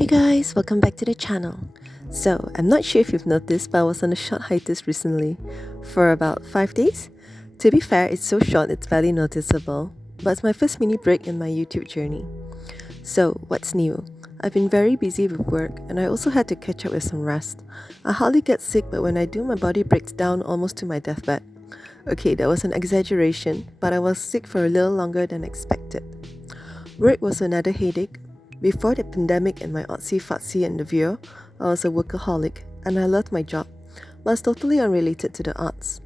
Hey guys, welcome back to the channel. So, I'm not sure if you've noticed, but I was on a short hiatus recently for about 5 days. To be fair, it's so short it's barely noticeable, but it's my first mini break in my YouTube journey. So, what's new? I've been very busy with work and I also had to catch up with some rest. I hardly get sick, but when I do, my body breaks down almost to my deathbed. Okay, that was an exaggeration, but I was sick for a little longer than expected. Work was another headache. Before the pandemic and my artsy fartsy endeavour, I was a workaholic and I loved my job, but it's totally unrelated to the arts.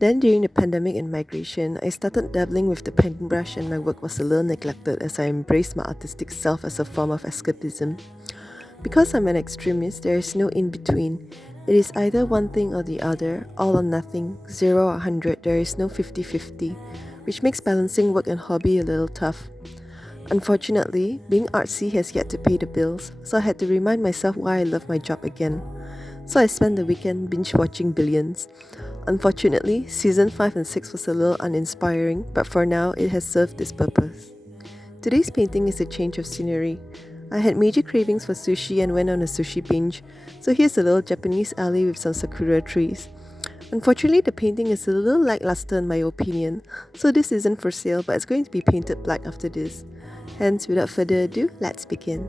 Then during the pandemic and migration, I started dabbling with the paintbrush and my work was a little neglected as I embraced my artistic self as a form of escapism. Because I'm an extremist, there is no in-between. It is either one thing or the other, all or nothing, 0 or 100, there is no 50-50, which makes balancing work and hobby a little tough. Unfortunately, being artsy has yet to pay the bills, so I had to remind myself why I love my job again. So I spent the weekend binge-watching Billions. Unfortunately, season 5 and 6 was a little uninspiring, but for now, it has served its purpose. Today's painting is a change of scenery. I had major cravings for sushi and went on a sushi binge, so here's a little Japanese alley with some Sakura trees. Unfortunately, the painting is a little lackluster in my opinion, so this isn't for sale, but it's going to be painted black after this. Hence, without further ado, let's begin.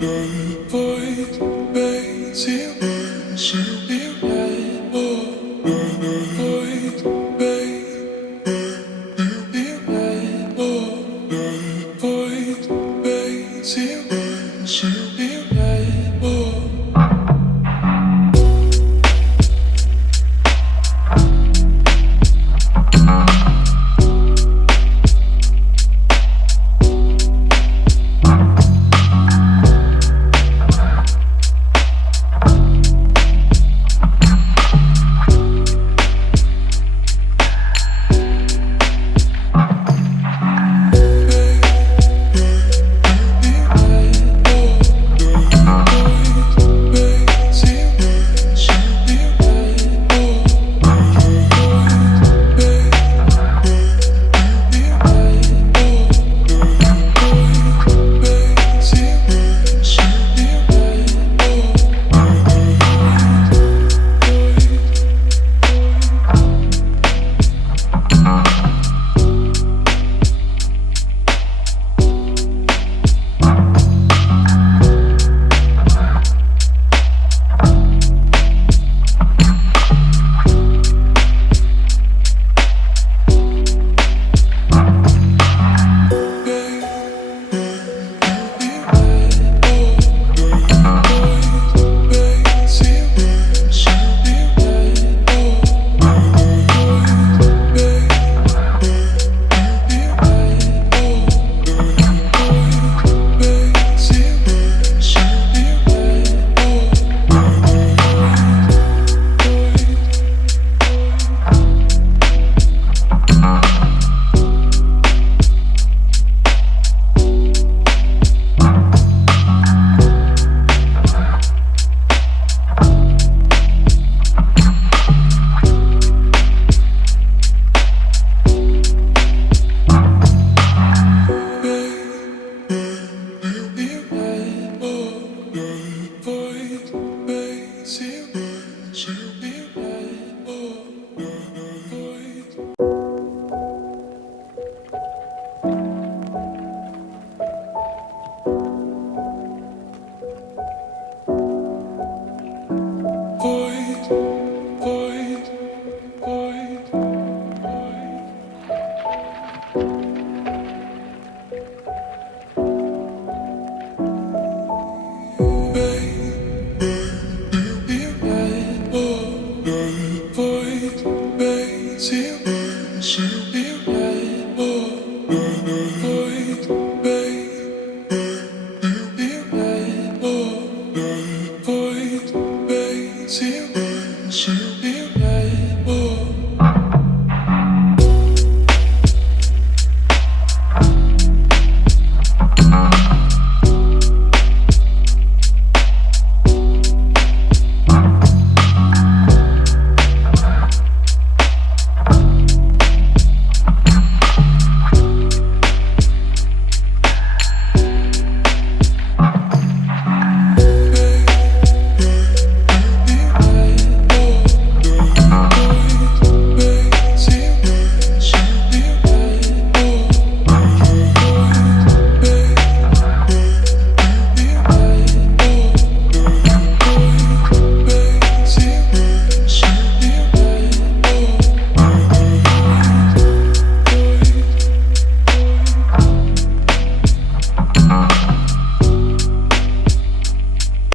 Your voice makes it